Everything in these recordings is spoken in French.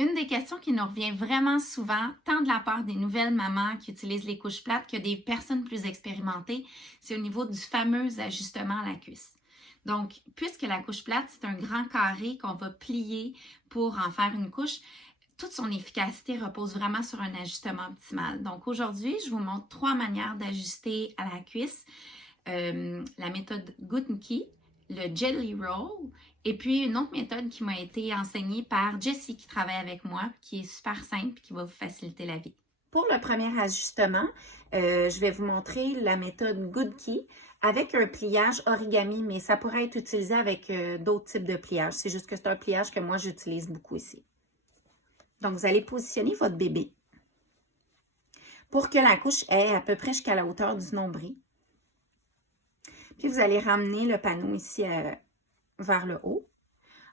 Une des questions qui nous revient vraiment souvent, tant de la part des nouvelles mamans qui utilisent les couches plates que des personnes plus expérimentées, c'est au niveau du fameux ajustement à la cuisse. Donc, puisque la couche plate, c'est un grand carré qu'on va plier pour en faire une couche, toute son efficacité repose vraiment sur un ajustement optimal. Donc, aujourd'hui, je vous montre 3 manières d'ajuster à la cuisse. La méthode Gutnke, le Jelly Roll, et puis une autre méthode qui m'a été enseignée par Jessie qui travaille avec moi, qui est super simple et qui va vous faciliter la vie. Pour le premier ajustement, je vais vous montrer la méthode Gutnke avec un pliage origami, mais ça pourrait être utilisé avec d'autres types de pliage. C'est juste que c'est un pliage que moi j'utilise beaucoup ici. Donc, vous allez positionner votre bébé pour que la couche ait à peu près jusqu'à la hauteur du nombril. Puis, vous allez ramener le panneau ici vers le haut.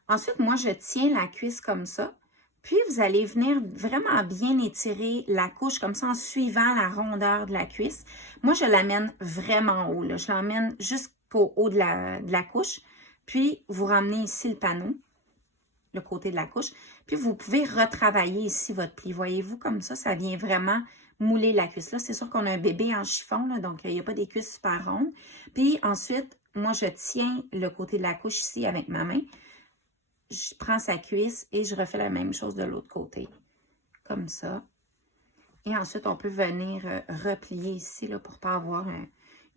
Ensuite, moi, je tiens la cuisse comme ça. Puis, vous allez venir vraiment bien étirer la couche comme ça en suivant la rondeur de la cuisse. Moi, je l'amène vraiment haut. Là. Je l'emmène jusqu'au haut de la couche. Puis, vous ramenez ici le panneau, le côté de la couche. Puis, vous pouvez retravailler ici votre pli. Voyez-vous, comme ça vient vraiment mouler la cuisse. Là, c'est sûr qu'on a un bébé en chiffon, là, donc il n'y a pas des cuisses super rondes. Puis ensuite, moi, je tiens le côté de la couche ici avec ma main. Je prends sa cuisse et je refais la même chose de l'autre côté. Comme ça. Et ensuite, on peut venir replier ici là, pour ne pas avoir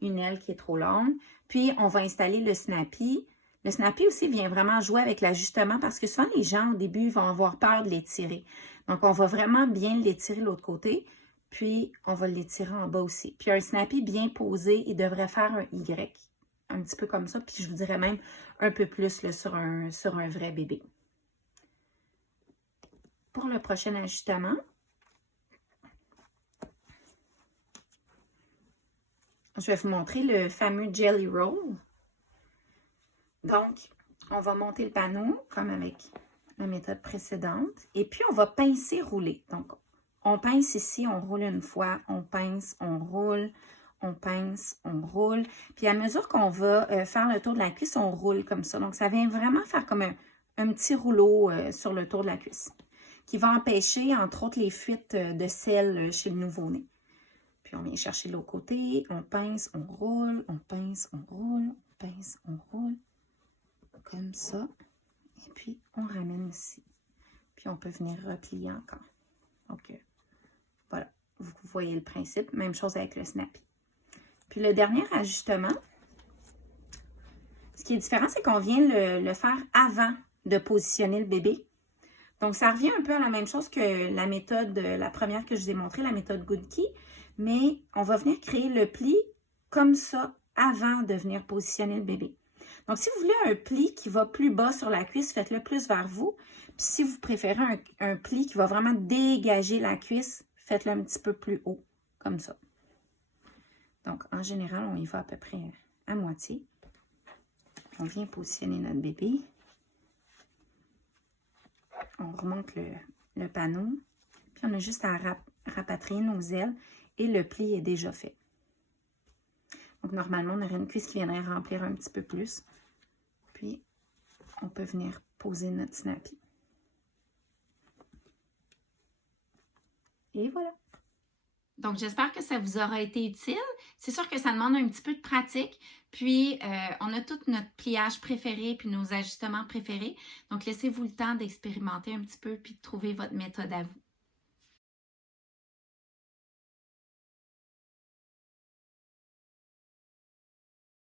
une aile qui est trop longue. Puis, on va installer le snappy. Le snappy aussi vient vraiment jouer avec l'ajustement parce que souvent, les gens, au début, vont avoir peur de l'étirer. Donc, on va vraiment bien l'étirer de l'autre côté. Puis, on va l'étirer en bas aussi. Puis, un snappy bien posé, il devrait faire un Y. Un petit peu comme ça. Puis, je vous dirais même un peu plus là, sur un vrai bébé. Pour le prochain ajustement, je vais vous montrer le fameux Jelly Roll. Donc, on va monter le panneau comme avec la méthode précédente. Et puis, on va pincer, rouler. Donc, on pince ici, on roule une fois, on pince, on roule, on pince, on roule. Puis, à mesure qu'on va faire le tour de la cuisse, on roule comme ça. Donc, ça vient vraiment faire comme un petit rouleau sur le tour de la cuisse qui va empêcher, entre autres, les fuites de sel chez le nouveau-né. Puis, on vient chercher de l'autre côté, on pince, on roule, on pince, on roule, on pince, on roule. Comme ça. Et puis, on ramène ici. Puis, on peut venir replier encore. Donc, voilà. Vous voyez le principe. Même chose avec le snappy. Puis, le dernier ajustement, ce qui est différent, c'est qu'on vient le faire avant de positionner le bébé. Donc, ça revient un peu à la même chose que la méthode, la première que je vous ai montrée, la méthode Gutnke. Mais on va venir créer le pli comme ça avant de venir positionner le bébé. Donc, si vous voulez un pli qui va plus bas sur la cuisse, faites-le plus vers vous. Puis, si vous préférez un pli qui va vraiment dégager la cuisse, faites-le un petit peu plus haut, comme ça. Donc, en général, on y va à peu près à moitié. On vient positionner notre bébé. On remonte le panneau. Puis, on a juste à rapatrier nos ailes et le pli est déjà fait. Donc, normalement, on aurait une cuisse qui viendrait remplir un petit peu plus. Puis, on peut venir poser notre snappy. Et voilà. Donc, j'espère que ça vous aura été utile. C'est sûr que ça demande un petit peu de pratique. Puis, on a tout notre pliage préféré puis nos ajustements préférés. Donc, laissez-vous le temps d'expérimenter un petit peu puis de trouver votre méthode à vous.